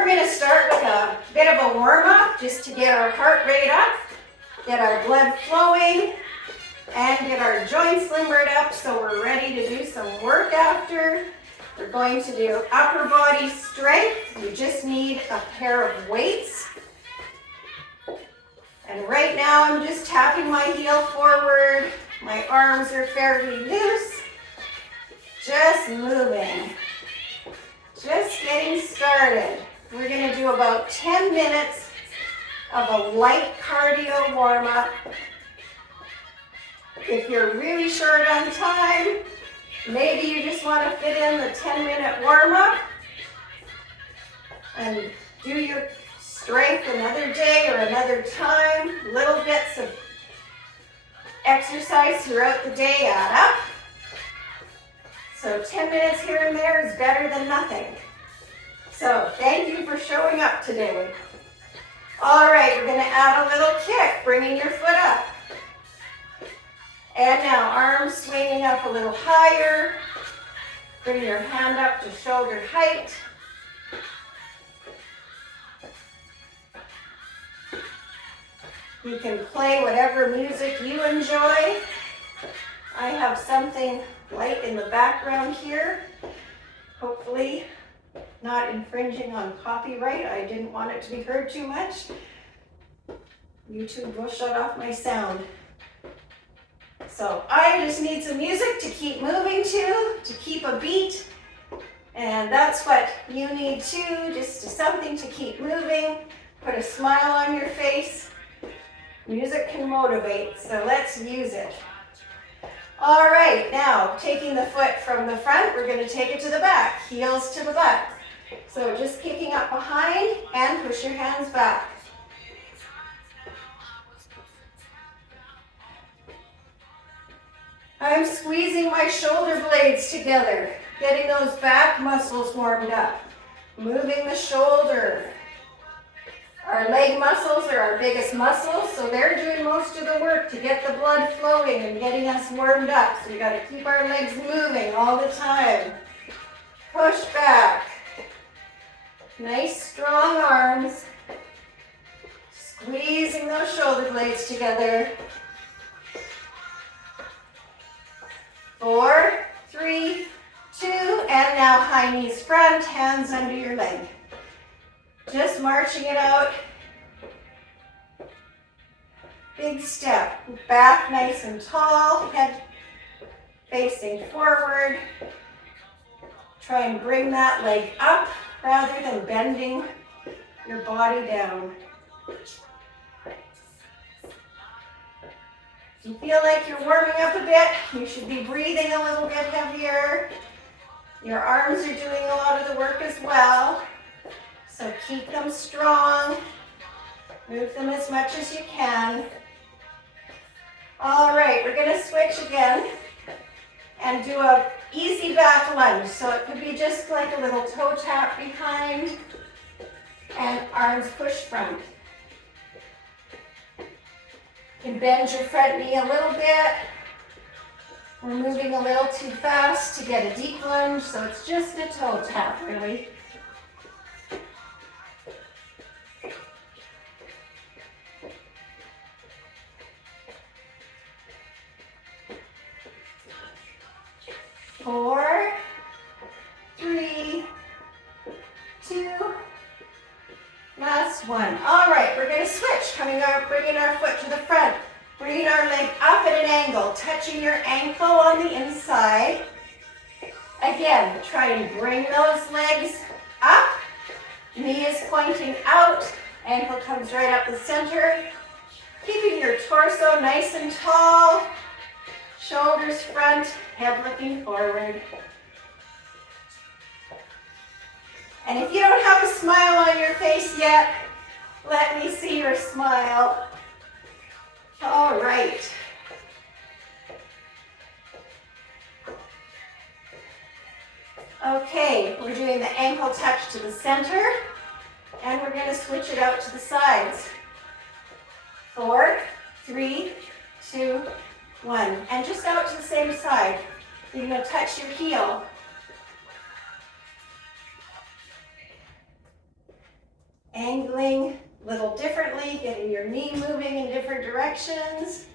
we're going to start with a bit of a warm-up just to get our heart rate up, get our blood flowing, and get our joints limbered up so we're ready to do some work after. We're going to do upper body strength. You just need a pair of weights. And right now I'm just tapping my heel forward. My arms are fairly loose. Just moving. Just getting started. We're going to do about 10 minutes of a light cardio warm-up. If you're really short on time, maybe you just want to fit in the 10-minute warm-up and do your strength another day or another time. Little bits of exercise throughout the day add up. So 10 minutes here and there is better than nothing. So thank you for showing up today. All right, we're going to add a little kick, bringing your foot up. And now arms swinging up a little higher. Bring your hand up to shoulder height. You can play whatever music you enjoy. I have something light in the background here. Hopefully not infringing on copyright. I didn't want it to be heard too much. YouTube will shut off my sound. So I just need some music to keep moving to keep a beat. And that's what you need too, just something to keep moving. Put a smile on your face. Music can motivate, so let's use it. All right, now taking the foot from the front, we're going to take it to the back, heels to the butt. So just kicking up behind and push your hands back. I'm squeezing my shoulder blades together, getting those back muscles warmed up, moving the shoulder. Our leg muscles are our biggest muscles, so they're doing most of the work to get the blood flowing and getting us warmed up. So you got to keep our legs moving all the time. Push back. Nice strong arms. Squeezing those shoulder blades together. 4, 3, 2, and now high knees front, hands under your leg. Just marching it out. Big step. Back nice and tall, head facing forward. Try and bring that leg up rather than bending your body down. If you feel like you're warming up a bit, you should be breathing a little bit heavier. Your arms are doing a lot of the work as well. So keep them strong. Move them as much as you can. All right, we're going to switch again and do a easy back lunge. So it could be just like a little toe tap behind and arms push front. You can bend your front knee a little bit. We're moving a little too fast to get a deep lunge, so it's just a toe tap, really. Four, 3, 2, last one. All right, we're going to switch, bringing our foot to the front, bringing our leg up at an angle, touching your ankle on the inside. Again, try and bring those legs up. Knee is pointing out, ankle comes right up the center. Keeping your torso nice and tall, shoulders front, head looking forward. And if you don't have a smile on your face yet, let me see your smile. All right. Okay, we're doing the ankle touch to the center, and we're going to switch it out to the sides. 4, 3, 2, 1. And just out to the same side. You're going to touch your heel. angling a little differently, getting your knee moving in different directions.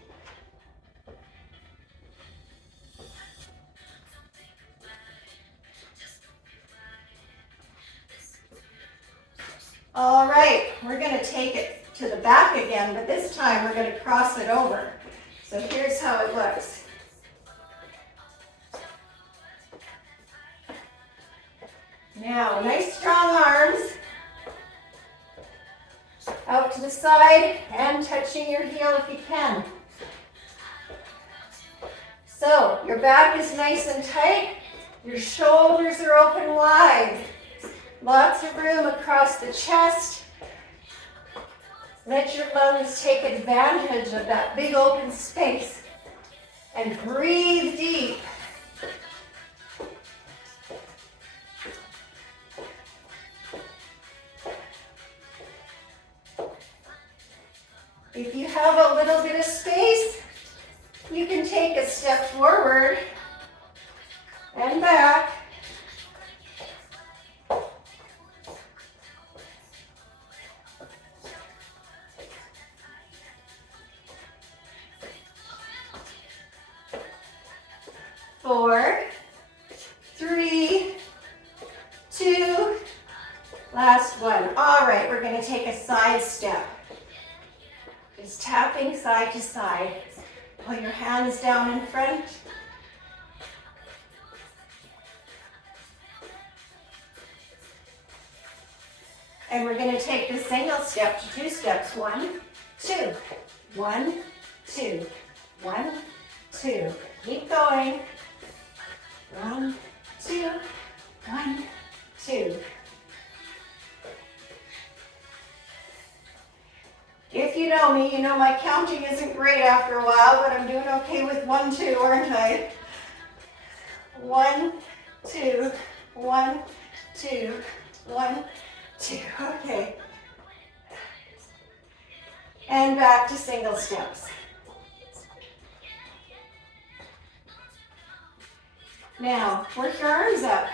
All right, we're going to take it to the back again, but this time we're going to cross it over. So here's how it looks. Now, nice strong arms. Out to the side and touching your heel if you can. So, your back is nice and tight. Your shoulders are open wide. Lots of room across the chest. Let your lungs take advantage of that big open space. And breathe deep. If you have a little bit of space, you can take a step forward and back. Four, three, two, last one. All right, we're going to take a side step. Just tapping side to side. Pull your hands down in front. And we're going to take the single step to two steps. 1, 2, 1, 2, 1, 2. Keep going. 1, 2, 1, 2. If you know me, you know my counting isn't great after a while, but I'm doing okay with 1, 2, aren't I? 1, 2, 1, 2, 1, 2. Okay. And back to single steps. Now, work your arms up.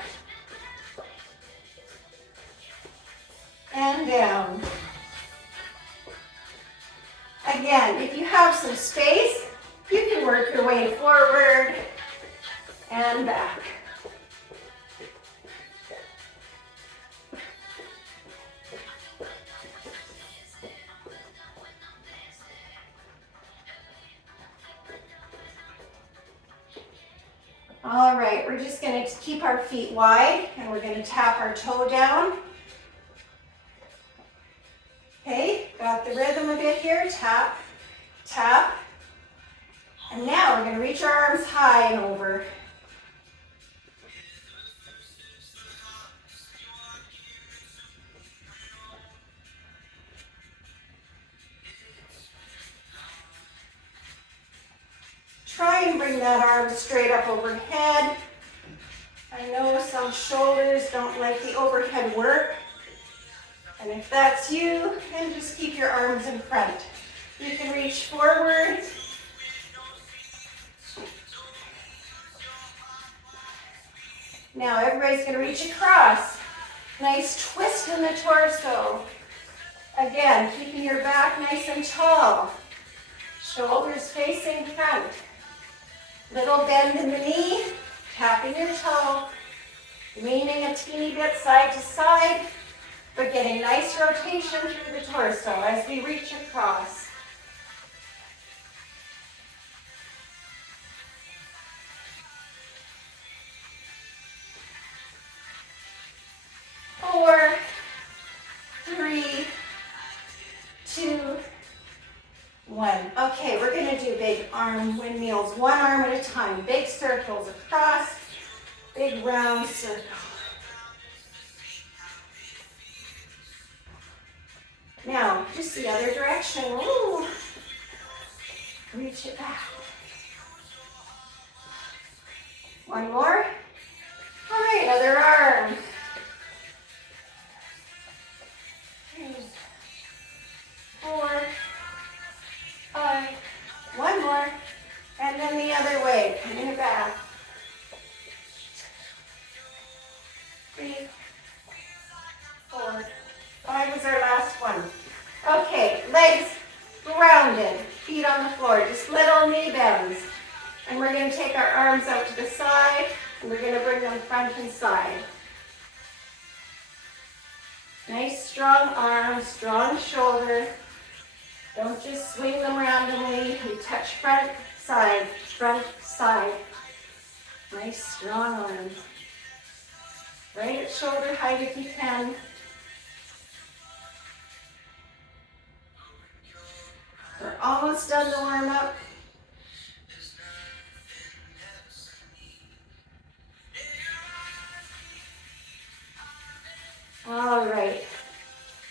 And down. Again, if you have some space, you can work your way forward and back. All right, we're just going to keep our feet wide and we're going to tap our toe down. Okay, got the rhythm a bit here. Tap, tap. And now we're going to reach our arms high and over. Try and bring that arm straight up overhead. I know some shoulders don't like the overhead work. And if that's you, then just keep your arms in front. You can reach forward. Now everybody's going to reach across. Nice twist in the torso. Again, keeping your back nice and tall. Shoulders facing front. Little bend in the knee, tapping your toe, leaning a teeny bit side to side, but getting nice rotation through the torso as we reach across. Four, three, two, one. Okay, we're going to do big arm windmills, one arm at a time. Big circles across, big round circle. Now, just the other direction. Ooh. Reach it back. One more. All right, other arm. 3, 4, 5. One more. And then the other way. Coming it back. 3, 4, 5 is our last last one. Okay, legs grounded, feet on the floor, just little knee bends. And we're going to take our arms out to the side, and we're going to bring them front and side. Nice strong arms, strong shoulder. Don't just swing them randomly. We touch front, side, front, side. Nice strong arms. Right at shoulder height if you can. We're almost done the warm-up. All right.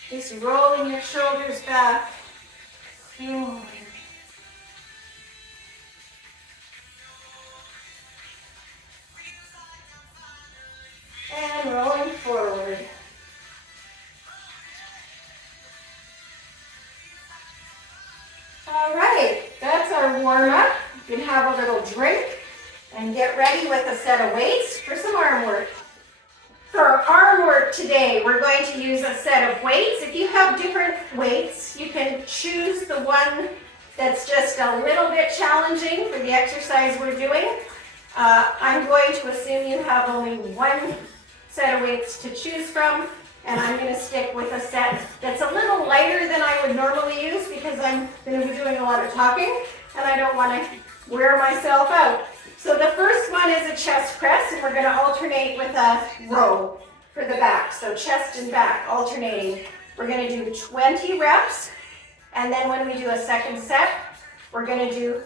Just rolling your shoulders back. And rolling forward. All right, that's our warm-up. You can have a little drink and get ready with a set of weights for some arm work. For our arm work today, we're going to use a set of weights. If you have different weights, you can choose the one that's just a little bit challenging for the exercise we're doing. I'm going to assume you have only one set of weights to choose from, and I'm going to stick with a set that's a little lighter than I would normally use because I'm going to be doing a lot of talking, and I don't want to wear myself out. So the first one is a chest press, and we're going to alternate with a row for the back. So chest and back alternating. We're going to do 20 reps, and then when we do a second set, we're going to do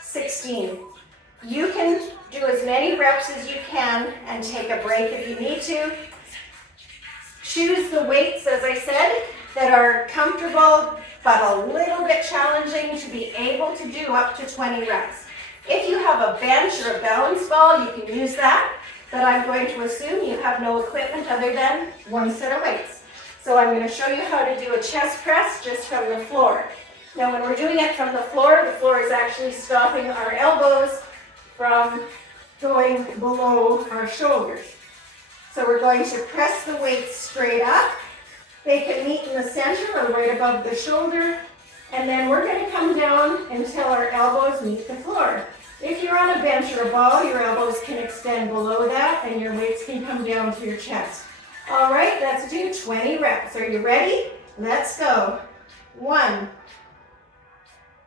16. You can do as many reps as you can and take a break if you need to. Choose the weights, as I said, that are comfortable but a little bit challenging to be able to do up to 20 reps. If you have a bench or a balance ball, you can use that, but I'm going to assume you have no equipment other than one set of weights. So I'm going to show you how to do a chest press just from the floor. Now when we're doing it from the floor is actually stopping our elbows from going below our shoulders. So we're going to press the weights straight up. They can meet in the center or right above the shoulder. And then we're going to come down until our elbows meet the floor. If you're on a bench or a ball, your elbows can extend below that and your weights can come down to your chest. All right, let's do 20 reps. Are you ready? Let's go. 1,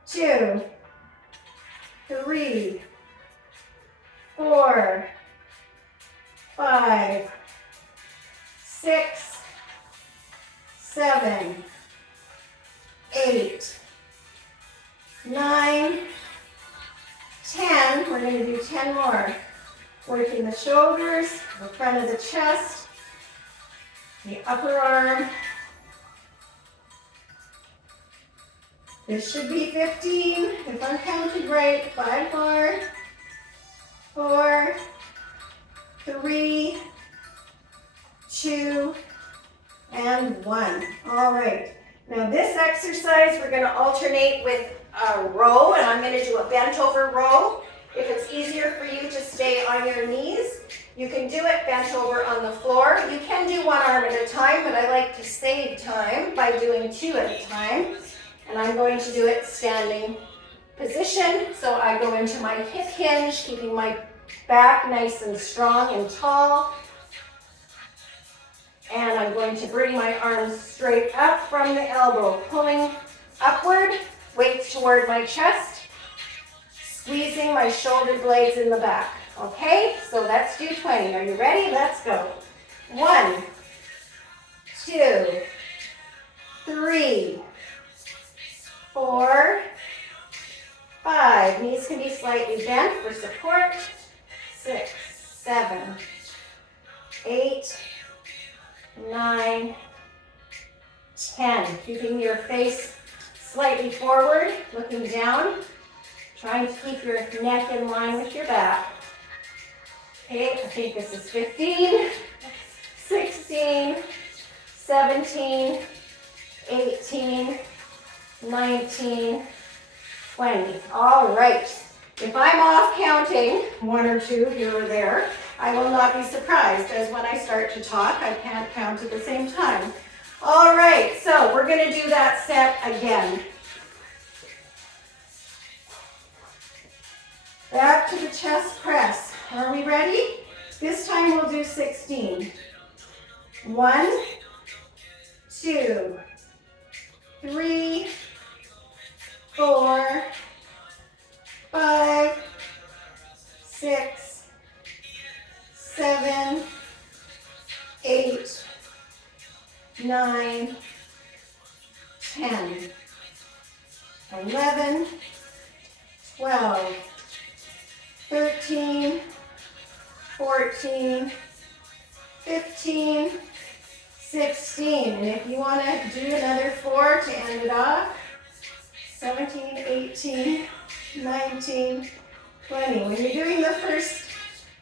2, 3, 4, 5, 6, 7, 8, 9, 10. We're going to do 10 more. Working the shoulders, the front of the chest, the upper arm. This should be 15, if I'm counting right. 5 more. 4, 3, 2, and 1. All right. Now this exercise, we're going to alternate with a row, and I'm going to do a bent over row. If it's easier for you to stay on your knees, you can do it bent over on the floor. You can do one arm at a time, but I like to save time by doing 2 at a time. And I'm going to do it standing position. So I go into my hip hinge, keeping my back nice and strong and tall. And I'm going to bring my arms straight up from the elbow, pulling upward, weights toward my chest, squeezing my shoulder blades in the back. Okay, so let's do 20. Are you ready? Let's go. 1, 2, 3, 4, 5. Knees can be slightly bent for support. 6, 7, 8, 9, 10. Keeping your face slightly forward, looking down. Trying to keep your neck in line with your back. Okay, I think this is 15, 16, 17, 18, 19, 20. All right. If I'm off counting 1 or 2 here or there, I will not be surprised, as when I start to talk, I can't count at the same time. All right, so we're gonna do that set again. Back to the chest press. Are we ready? This time we'll do 16. 1, 2, 3, 4, 5, 6, 7, 8, 9, 10, 11, 12, 13, 14, 15, 16. And if you want to do another 4 to end it off, 17, 18, 19, 20. When you're doing the first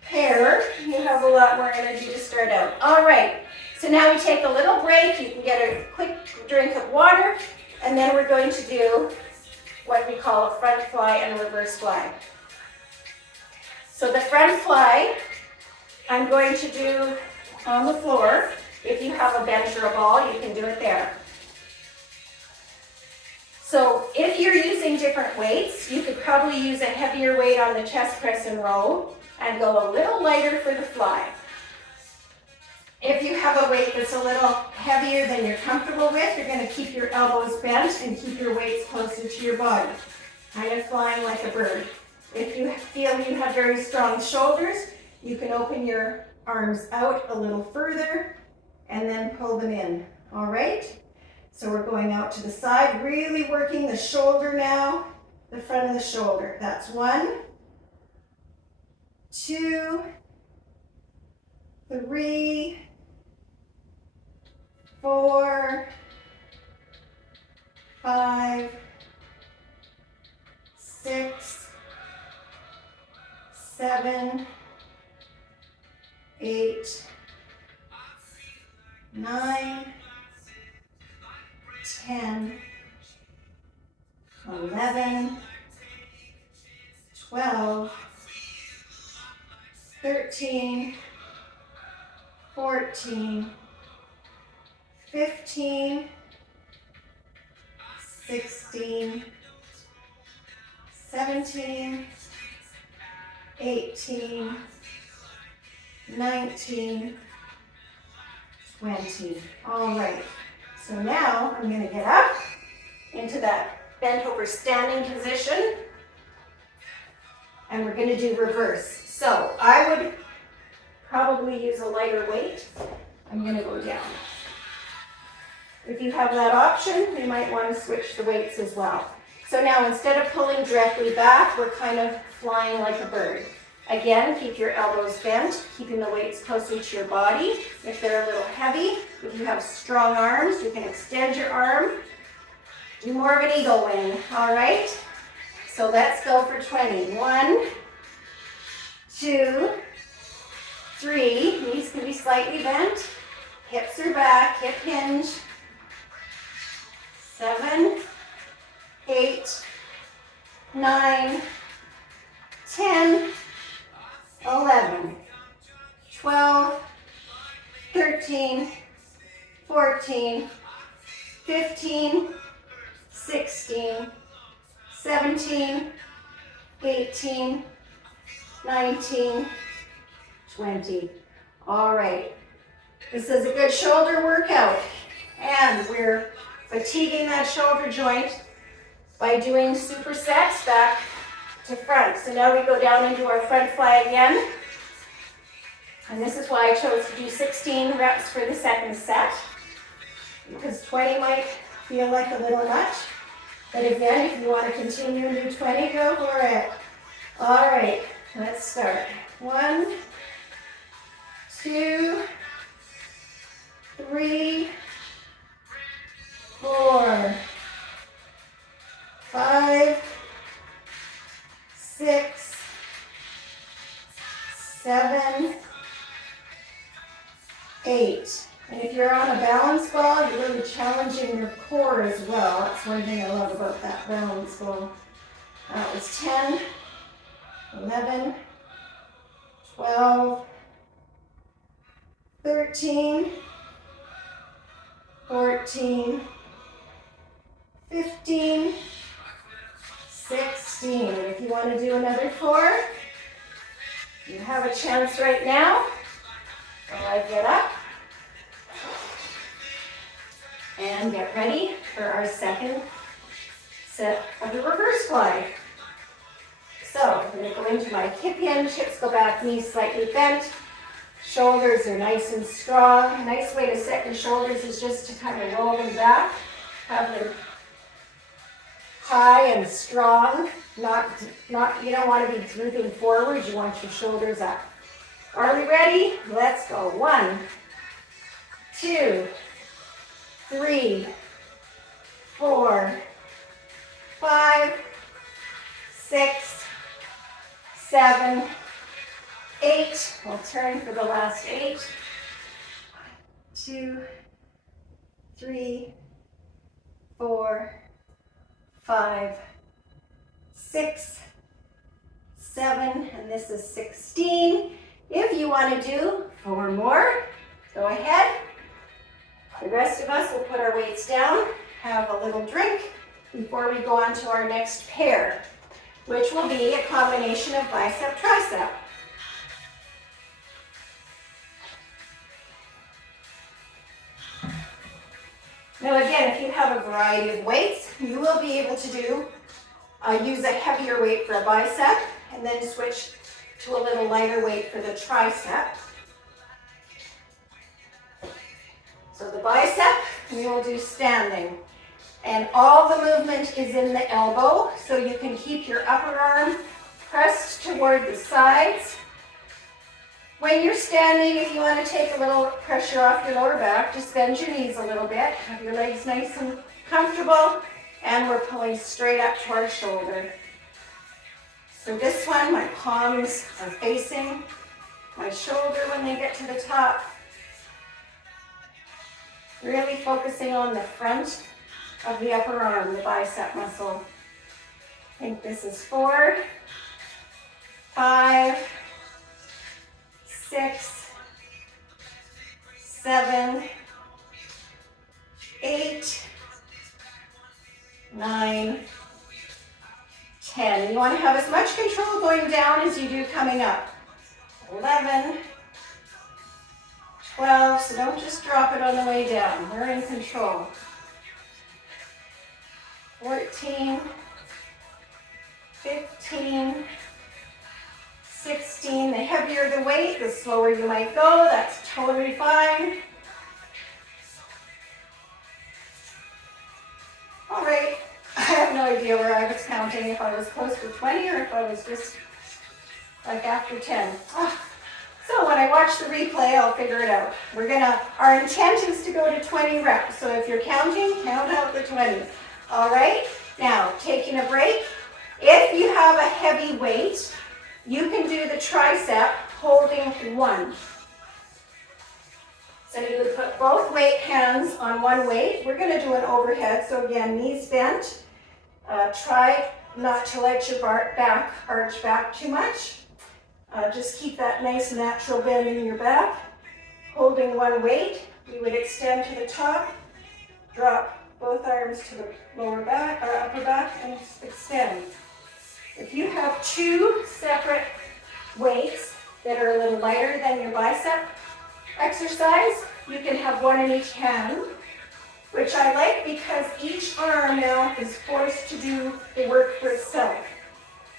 pair, you have a lot more energy to start out. All right, so now we take a little break. You can get a quick drink of water, and then we're going to do what we call a front fly and a reverse fly. So the front fly, I'm going to do on the floor. If you have a bench or a ball, you can do it there. So if you're using different weights, you could probably use a heavier weight on the chest press and row and go a little lighter for the fly. If you have a weight that's a little heavier than you're comfortable with, you're going to keep your elbows bent and keep your weights closer to your body, kind of flying like a bird. If you feel you have very strong shoulders, you can open your arms out a little further and then pull them in. All right? So we're going out to the side, really working the shoulder now, the front of the shoulder. That's 1, 2, 3, 4, 5, 6, 7, 8, 9, 10, 11, 12, 13, 14, 15, 16, 17, 18, 19, 20. All right. So now I'm going to get up into that bent over standing position, and we're going to do reverse. So I would probably use a lighter weight. I'm going to go down. If you have that option, you might want to switch the weights as well. So now instead of pulling directly back, we're kind of flying like a bird. Again, keep your elbows bent, keeping the weights closer to your body. If they're a little heavy, if you have strong arms, you can extend your arm. Do more of an eagle wing, all right? So let's go for 20. 1, 2, 3. Knees can be slightly bent. Hips are back, hip hinge. 7, 8, 9, 10, 11, 12, 13, 14, 15, 16, 17, 18, 19, 20. All right. This is a good shoulder workout, and we're fatiguing that shoulder joint by doing supersets back to front. So now we go down and do our front fly again. And this is why I chose to do 16 reps for the second set, because 20 might feel like a little much. But again, if you want to continue and do 20, go for it. All right, let's start. 1, 2, 3, 4, 5, 6, 7, 8. And if you're on a balance ball, you're really challenging your core as well. That's one thing I love about that balance ball. That was 10, 11, 12, 13, 14, 14, 15, 16. If you want to do another 4, you have a chance right now. While I get up and get ready for our second set of the reverse fly. So I'm going to go into my hip hinge, hips go back, knees slightly bent, shoulders are nice and strong. A nice way to set your shoulders is just to kind of roll them back, have them high and strong. You don't want to be drooping forward, you want your shoulders up. Are we ready? Let's go. 1, 2, 3, 4, 5, 6, 7, 8. We'll turn for the last 8. 2, 3, 4, 5, 6, 7, and this is 16. If you want to do 4 more, go ahead. The rest of us will put our weights down, have a little drink before we go on to our next pair, which will be a combination of bicep, tricep. Now again, if you have a variety of weights, you will be able to use a heavier weight for a bicep and then switch to a little lighter weight for the tricep. So the bicep, we will do standing. And all the movement is in the elbow, so you can keep your upper arm pressed toward the sides. When you're standing, if you want to take a little pressure off your lower back, just bend your knees a little bit, have your legs nice and comfortable, and we're pulling straight up to our shoulder. So this one, my palms are facing my shoulder when they get to the top. Really focusing on the front of the upper arm, the bicep muscle. I think this is 4, 5, 6, 7, 8, 9, 10. You want to have as much control going down as you do coming up. 11, 12, so don't just drop it on the way down. We're in control. 14, 15, 16. The heavier the weight, the slower you might go. That's totally fine. All right. I have no idea where I was counting, if I was close to 20 or if I was just like after 10. So when I watch the replay, I'll figure it out. Our intent is to go to 20 reps. So if you're counting, count out the 20. All right? Now, taking a break. If you have a heavy weight, you can do the tricep holding 1. So you would put both hands on one weight. We're going to do an overhead. So again, knees bent. Try not to let your back arch back too much. Just keep that nice natural bend in your back. Holding one weight, we would extend to the top, drop both arms to the lower back or upper back, and extend. If you have 2 separate weights that are a little lighter than your bicep exercise, you can have one in each hand, which I like because each arm now is forced to do the work for itself.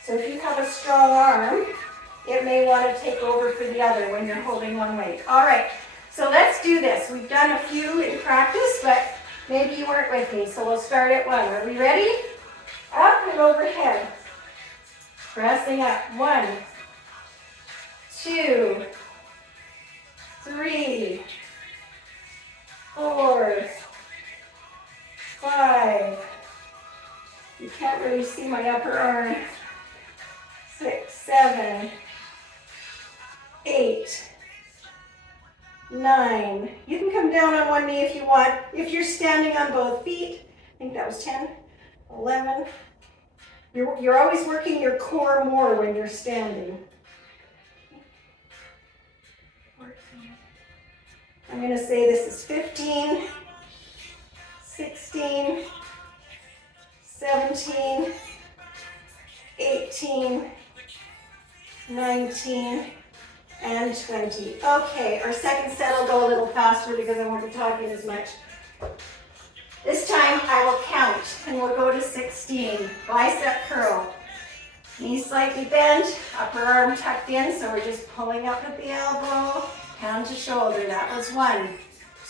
So if you have a strong arm, it may want to take over for the other when you're holding one weight. All right, so let's do this. We've done a few in practice, but maybe you weren't with me, so we'll start at 1. Are we ready? Up and overhead. Pressing up. 1, 2, 3, 4, 5. You can't really see my upper arm. 6, 7, 8, 9. You can come down on one knee if you want. If you're standing on both feet, I think that was 10, 11. You're always working your core more when you're standing. 14. I'm going to say this is 15, 20. Okay, our second set will go a little faster because I won't be talking as much. This time I will count and we'll go to 16. Bicep curl. Knees slightly bent, upper arm tucked in, so we're just pulling up at the elbow, hand to shoulder. That was 1,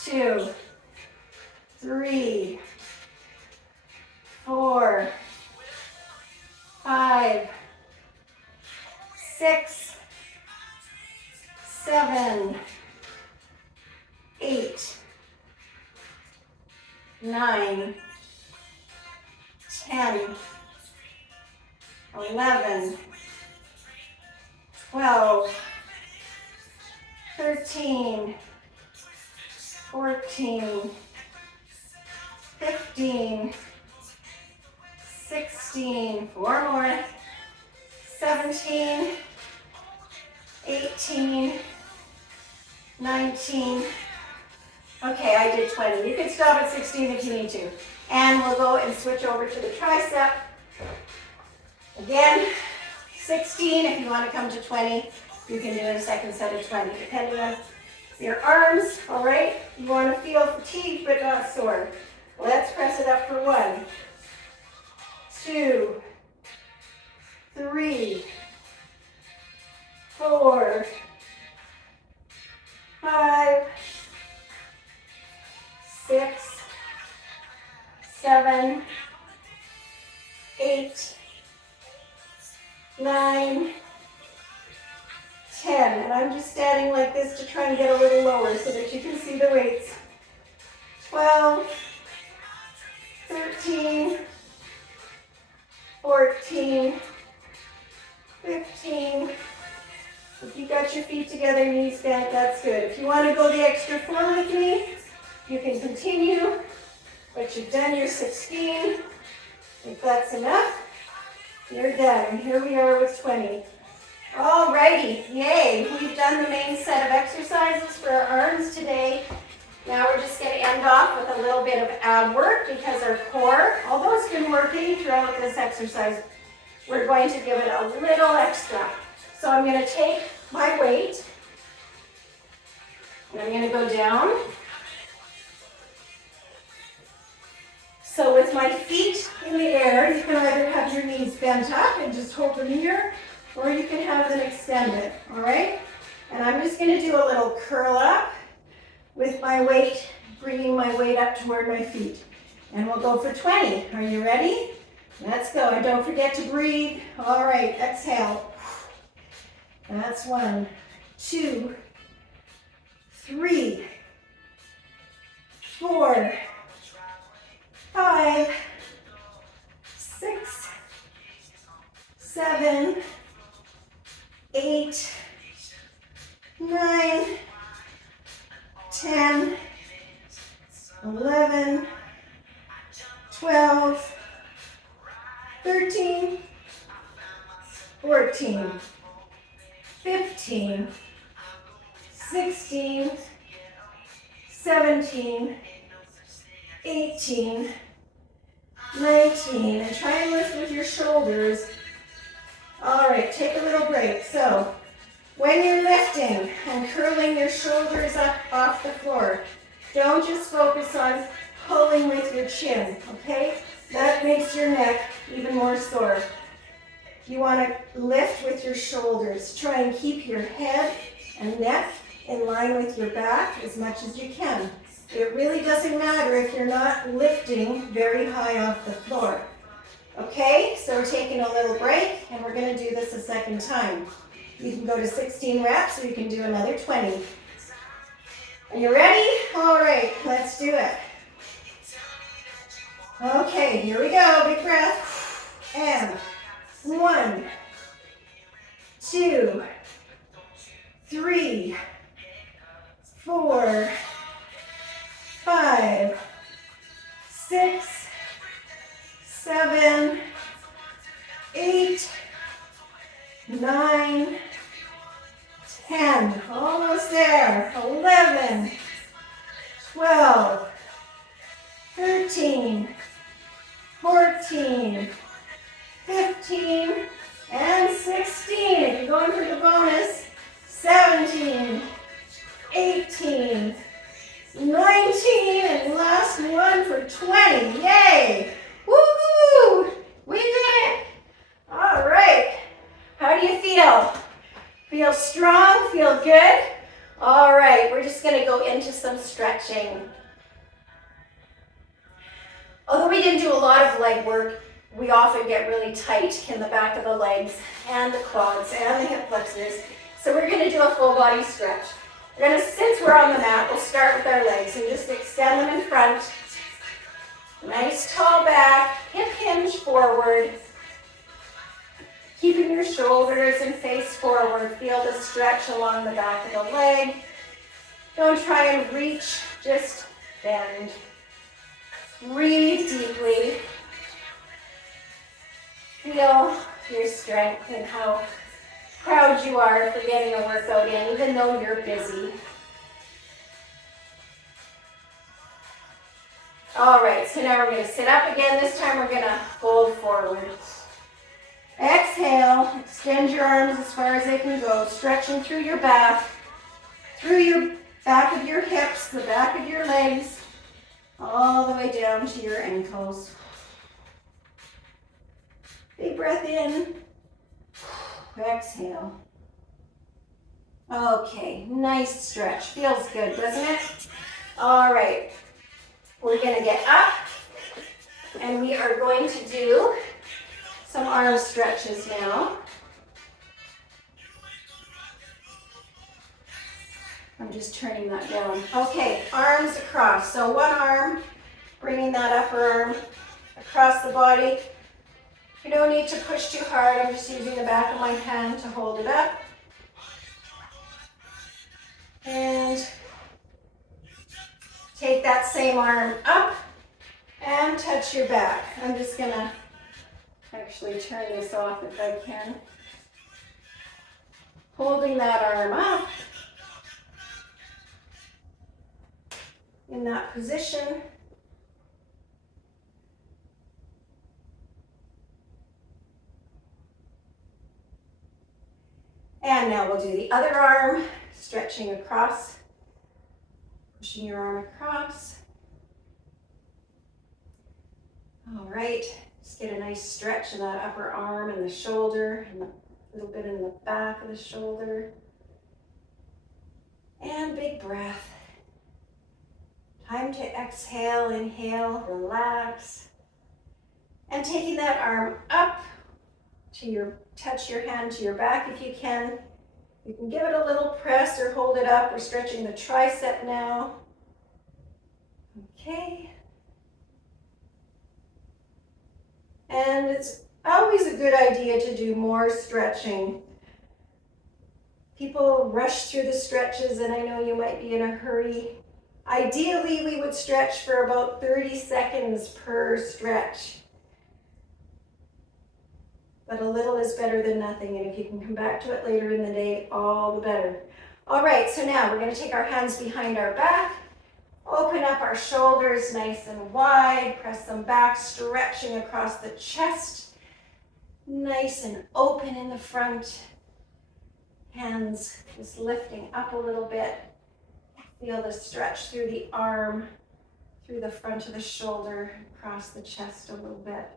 2, 3, 4, 5, 6, 7, 8, 9, 10, 11, 12, 13, 14, 15, 16, 4 more, 17, 18, 19. Okay, I did 20. You can stop at 16 if you need to. And we'll go and switch over to the tricep. Again, 16. If you want to come to 20, you can do a second set of 20, depending on your arms. All right? You want to feel fatigued but not sore. Let's press it up for 1, 2, 3, 4, 5, 6, 7, 8, 9, 10. And I'm just standing like this to try and get a little lower so that you can see the weights. 12, 13, 14, 15. If you got your feet together, knees bent, that's good. If you want to go the extra 4 with me, you can continue, but you've done your 16. If that's enough, you're done. Here we are with 20. Alrighty, yay. We've done the main set of exercises for our arms today. Now we're just going to end off with a little bit of ab work because our core, although it's been working throughout this exercise, we're going to give it a little extra. So I'm going to take my weight and I'm going to go down. So with my feet in the air, you can either have your knees bent up and just hold them here, or you can have them extended, all right? And I'm just going to do a little curl up with my weight, bringing my weight up toward my feet. And we'll go for 20. Are you ready? Let's go. And don't forget to breathe. All right, exhale. That's 1, 2, 3, 4, 5, 6, 7, 8, 9, 10, 11, 12, 13, 14, 15, 16, 17, 18, 19, and try and lift with your shoulders. All right, take a little break. So when you're lifting and curling your shoulders up off the floor, don't just focus on pulling with your chin, okay? That makes your neck even more sore. You want to lift with your shoulders. Try and keep your head and neck in line with your back as much as you can. It really doesn't matter if you're not lifting very high off the floor. Okay, so we're taking a little break and we're going to do this a second time. You can go to 16 reps or you can do another 20. Are you ready? All right, let's do it. Okay, here we go. Big breath. And 1, 2, 3, 4, 5, 6, 7, 8, 9, 10. Almost there. 11, 12, 13, 14, 15, and 16. If you're going for the bonus, 17, 18, 19, and last one for 20. Yay! Woohoo! We did it! All right. How do you feel? Feel strong? Feel good? All right, we're just gonna go into some stretching. Although we didn't do a lot of leg work, we often get really tight in the back of the legs and the quads and the hip flexors. So we're gonna do a full body stretch. Since we're on the mat, we'll start with our legs and just extend them in front. Nice tall back, hip hinge forward. Keeping your shoulders and face forward. Feel the stretch along the back of the leg. Don't try and reach, just bend. Breathe deeply. Feel your strength and how proud you are for getting a workout in, even though you're busy. All right, so now we're going to sit up again. This time we're going to fold forward. Exhale, extend your arms as far as they can go, stretching through your back of your hips, the back of your legs, all the way down to your ankles. Big breath in, exhale. Okay, nice stretch. Feels good, doesn't it? All right, we're gonna get up and we are going to do some arm stretches now. I'm just turning that down. Okay, arms across. So one arm, bringing that upper arm across the body. You don't need to push too hard. I'm just using the back of my hand to hold it up. And take that same arm up and touch your back. I'm just gonna actually turn this off if I can. Holding that arm up in that position. And now we'll do the other arm, stretching across, pushing your arm across. All right, just get a nice stretch in that upper arm and the shoulder, and a little bit in the back of the shoulder. And big breath. Time to exhale, inhale, relax. And taking that arm up to touch your hand to your back if you can. You can give it a little press or hold it up. We're stretching the tricep now. Okay. And it's always a good idea to do more stretching. People rush through the stretches, and I know you might be in a hurry. Ideally, we would stretch for about 30 seconds per stretch. But a little is better than nothing, and if you can come back to it later in the day, all the better. All right, so now we're going to take our hands behind our back, open up our shoulders nice and wide, press them back, stretching across the chest, nice and open in the front. Hands just lifting up a little bit. Feel the stretch through the arm, through the front of the shoulder, across the chest a little bit.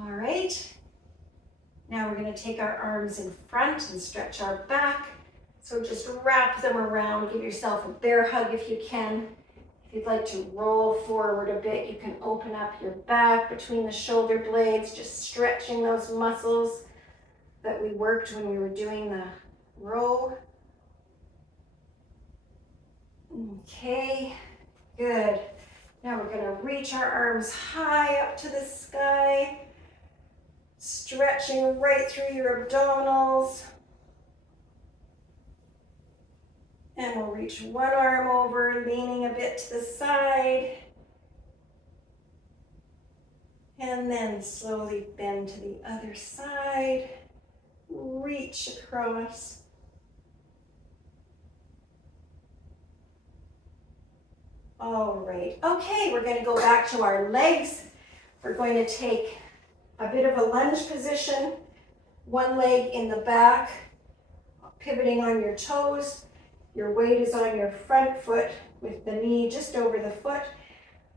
All right, now we're going to take our arms in front and stretch our back. So just wrap them around, give yourself a bear hug if you can. If you'd like to roll forward a bit, you can open up your back between the shoulder blades, just stretching those muscles that we worked when we were doing the row. Okay, good. Now we're going to reach our arms high up to the sky, stretching right through your abdominals. And we'll reach one arm over, leaning a bit to the side. And then slowly bend to the other side. Reach across. All right. Okay, we're going to go back to our legs. We're going to take a bit of a lunge position. One leg in the back, pivoting on your toes. Your weight is on your front foot with the knee just over the foot.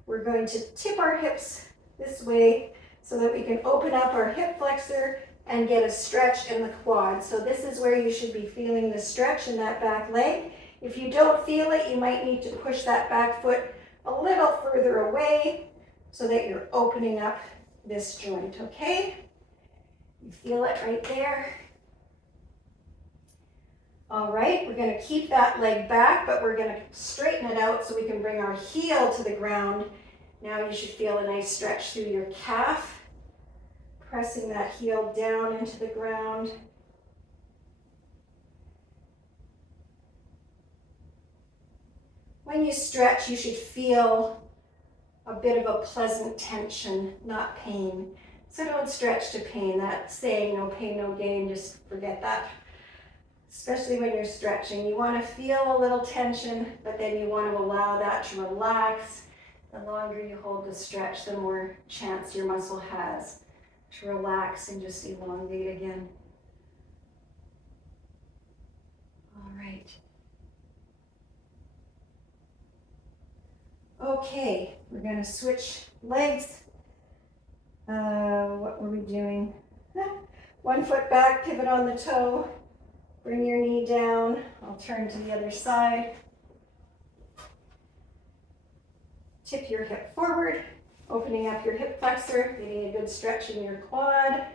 We're going to tip our hips this way so that we can open up our hip flexor and get a stretch in the quad. So this is where you should be feeling the stretch in that back leg. If you don't feel it, you might need to push that back foot a little further away so that you're opening up this joint, okay? You feel it right there. All right, we're going to keep that leg back, but we're going to straighten it out so we can bring our heel to the ground. Now you should feel a nice stretch through your calf, pressing that heel down into the ground. When you stretch, you should feel a bit of a pleasant tension, not pain. So don't stretch to pain. That saying, no pain, no gain, just forget that. Especially when you're stretching. You want to feel a little tension, but then you want to allow that to relax. The longer you hold the stretch, the more chance your muscle has to relax and just elongate again. All right. Okay, we're going to switch legs. What were we doing? 1 foot back, pivot on the toe. Bring your knee down. I'll turn to the other side. Tip your hip forward, opening up your hip flexor, getting a good stretch in your quad.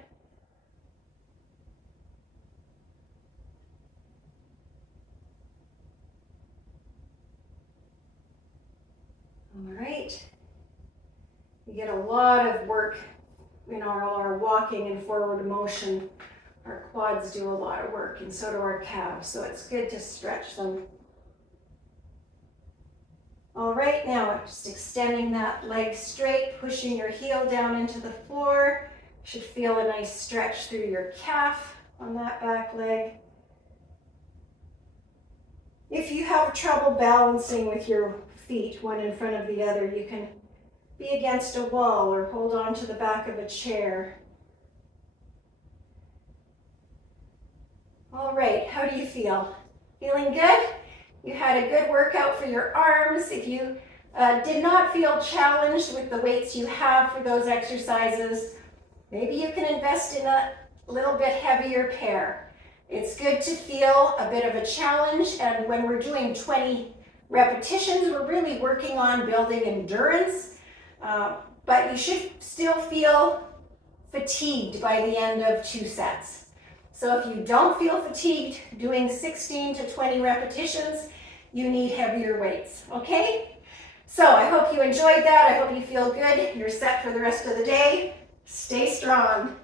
All right. We get a lot of work in our walking and forward motion. Our quads do a lot of work, and so do our calves, so it's good to stretch them. All right, now just extending that leg straight, pushing your heel down into the floor. You should feel a nice stretch through your calf on that back leg. If you have trouble balancing with your feet, one in front of the other, you can be against a wall or hold on to the back of a chair. All right, how do you feel? Feeling good? You had a good workout for your arms. If you did not feel challenged with the weights you have for those exercises, maybe you can invest in a little bit heavier pair. It's good to feel a bit of a challenge, and when we're doing 20 repetitions, we're really working on building endurance, but you should still feel fatigued by the end of 2 sets. So if you don't feel fatigued doing 16 to 20 repetitions, you need heavier weights, okay? So I hope you enjoyed that. I hope you feel good. You're set for the rest of the day. Stay strong.